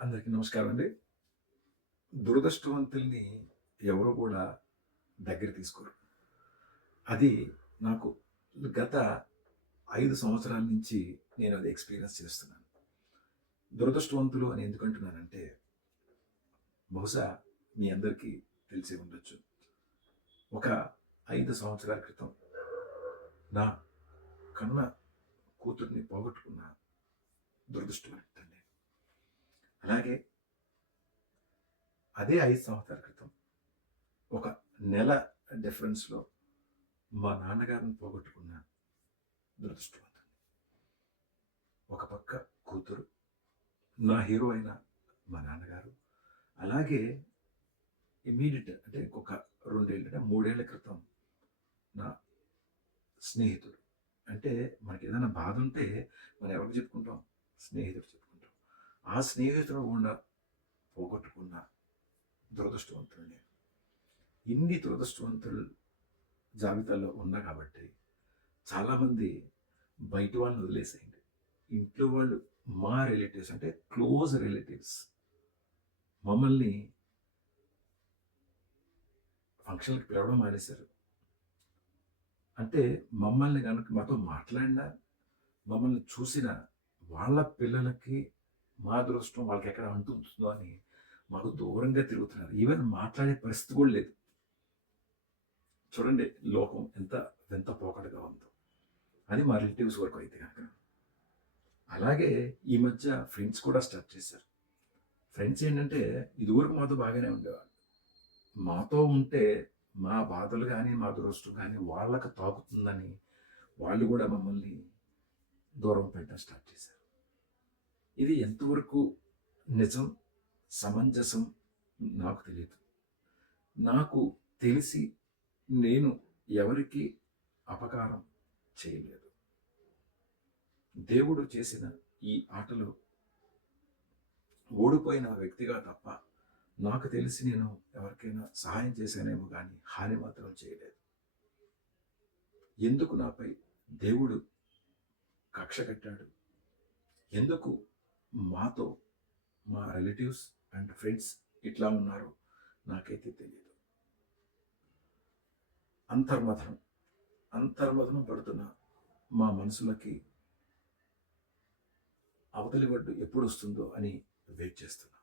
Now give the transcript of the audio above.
అందరికీ నమస్కారం అండి. దురదృష్టవంతుల్ని ఎవరు కూడా దగ్గర తీసుకోరు. అది నాకు గత 5 సంవత్సరాల నుంచి నేను అది ఎక్స్‌పీరియన్స్ చేస్తున్నాను. దురదృష్టవంతులు అని ఎందుకంటున్నానంటే, బహుశా మీ అందరికీ తెలిసే ఉండొచ్చు. ఒక 5 సంవత్సరాల క్రితం నా కన్న కూతుర్ని పోగొట్టుకున్న దురదృష్టవంతుడిని. అలాగే అదే 5 సంవత్సరాల క్రితం ఒక నెల డిఫరెన్స్‌లో మా నాన్నగారిని పోగొట్టుకున్న దురదృష్టవంతుడిని. ఒక పక్క కూతురు, నా హీరో అయిన మా నాన్నగారు, అలాగే ఇమ్మీడియేట్ అంటే ఇంకొక 2 ఏళ్ళు అంటే 3 ఏళ్ల క్రితం నా స్నేహితుడు. అంటే మనకేదైనా బాధుంటే మనం ఎవరికి చెప్పుకుంటాం? స్నేహితుడికి చెప్పుకుంటాం. ఆ స్నేహితుడు గుండా పోగొట్టుకున్న దురదృష్టవంతుడిని. ఇన్ని దురదృష్టవంతులు జాబితాలో ఉన్నా కాబట్టి చాలామంది బయట వాళ్ళని వదిలేసేయండి. ఇంట్లో వాళ్ళు మా రిలేటివ్స్ అంటే క్లోజ్ రిలేటివ్స్ మమ్మల్ని ఫంక్షన్‌లకి పిలవడం మానేశారు. అంటే మమ్మల్ని గనుక మాతో మాట్లాడినా, మమ్మల్ని చూసిన వాళ్ళ పిల్లలకి మా అదృష్టం వాళ్ళకెక్కడ అంటుతుందో అని మాకు దూరంగా తిరుగుతున్నారు. ఈవెన్ మాట్లాడే పరిస్థితి కూడా లేదు. చూడండి లోకం ఎంత వింత పోకడగా ఉందో. అది మా రిలేటివ్స్ వరకు అయితే గనక. అలాగే ఈ మధ్య ఫ్రెండ్స్ కూడా స్టార్ట్ చేశారు. ఫ్రెండ్స్ ఏంటంటే ఇదివరకు మాతో బాగానే ఉండేవాళ్ళు. మాతో ఉంటే మా బాధలు గాని, మా దురదృష్టం గాని వాళ్ళకి తాకుతుందని వాళ్ళు కూడా మమ్మల్ని దూరం పెట్టడం స్టార్ట్ చేశారు. ఇది ఎంతవరకు నిజం, సమంజసం నాకు తెలీదు. నాకు తెలిసి నేను ఎవరికీ అపకారం చేయలేదు. దేవుడు చేసిన ఈ ఆటలో ఓడిపోయిన వ్యక్తిగా తప్ప నాకు తెలిసి నేను ఎవరికైనా సహాయం చేశానేమో కానీ హాని మాత్రం చేయలేదు. ఎందుకు నాపై దేవుడు కక్ష కట్టాడు? ఎందుకు మాతో మా రిలేటివ్స్ అండ్ ఫ్రెండ్స్ ఇట్లా ఉన్నారో నాకైతే తెలియదు. అంతర్మథనం, అంతర్మథనం పడుతున్న మా మనసులకి అవతలి ఒడ్డు ఎప్పుడొస్తుందో అని వెయిట్ చేస్తున్నాను.